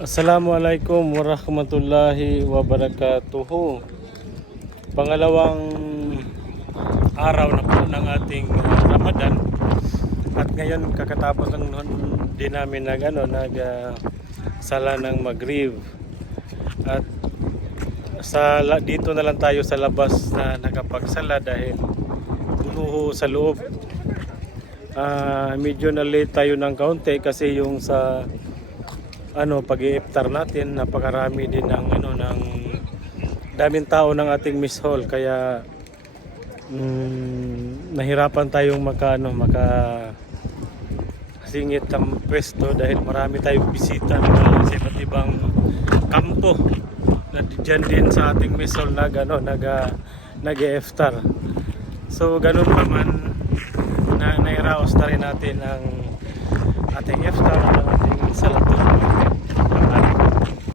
Assalamualaikum warahmatullahi wabarakatuh. Pangalawang araw na po ng ating Ramadan. At ngayon kakatapos lang din namin sala ng Maghrib. At dito na lang tayo sa labas na nakapagsala dahil puno sa loob. Medyo na late tayo ng kaunti kasi yung sa pag-i-iftar natin, napakarami din ng daming tao ng ating Miss Hall, kaya nahirapan tayong singit ng pwesto dahil marami tayong bisita sa iba't ibang kampo na dyan din sa ating Miss Hall nag-i-iftar. So ganun pa man, nairaos na rin natin ang ating iftar, ang ating salatul